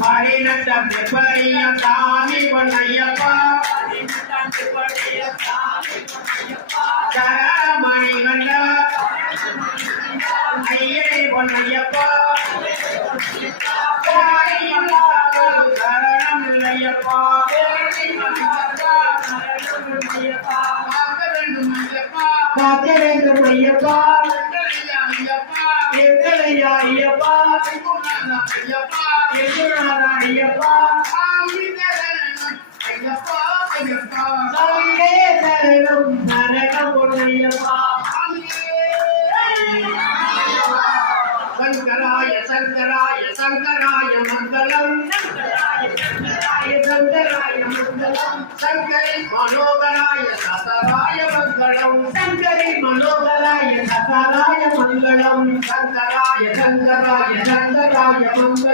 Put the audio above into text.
பதினெட்டாம் திருப்பதியம் சாமி பொன்னையப்பா சரமணி கண்ட ஐயனை பொன்னையப்பா சரணம் இல்லையப்பா காக்க வேண்டும் ஐயப்பா எங்களையா ஐயப்பா எங்குநாதா ஐயப்பா சாமியே சரணம் சரணம் பொன்னையப்பா சங்கராய சங்கராய சங்கராய மங்களம் சங்கராய மங்களம் சங்கரி மனோகராய சசராய மங்களம் சங்கரி மனோகராய சசராய மங்களம் சங்கராய சங்கராய சங்கராய மங்களம்